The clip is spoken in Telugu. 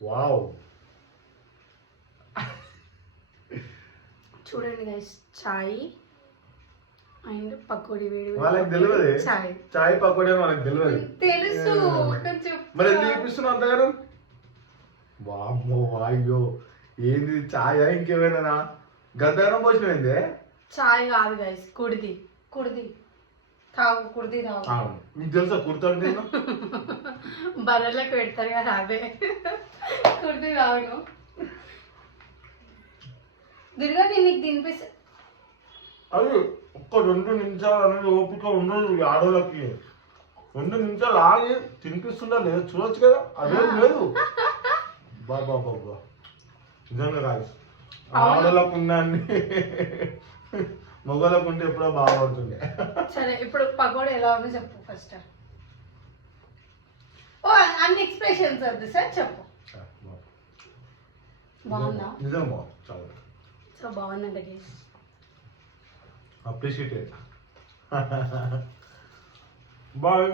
వావ్. చూడండి గైస్, చాయ్ అండ్ పకోడీ వేడి వాళ్ళకి తెలియదు చాయ్ చాయ్ పకోడీ అని వాళ్ళకి తెలియదు. తెలుసు. మరి ఎందుకు చూపిస్తున్నావు అంతగారు? వామ్మో అయ్యో, ఏంది చాయ్ ఇంకేమైనా గంటగానం పోసినైందే? చాయ్ కాదు గైస్, కుడిది తాగు, కుడిది తాగు. మీకు తెలుసా కుర్తా అంటే? బర్రెలకు పెడతారు కదా అదే కుడిది తాగును. దుర్గా నేను నీకు తినిపిస్తా. అది ఒక్క 2 నిమిషాలు అనేది ఓపిక ఉండదు ఈ ఆడోళ్ళకి. 2 నిమిషాలు ఆగి తినిపిస్తుందా లేదు చూడొచ్చు కదా, అదేం లేదు. బాబా బాబా నిజంగా కాదు, ఆడోళ్ళకు ఉన్నాన్ని మగవాళ్ళకు ఉంటే ఎప్పుడో బాగుపడుతుండే. సరే ఇప్పుడు పకోడీ ఎలా ఉందో చెప్పు ఫస్ట్. ఓ అన్ని ఎక్స్ప్రెషన్స్ వద్దు సార్, చెప్పు. బాగుందా? నిజం బాగుంది, చాలా. సో బాగుందంట గైస్, అప్రిషియేటెడ్. బాయ్.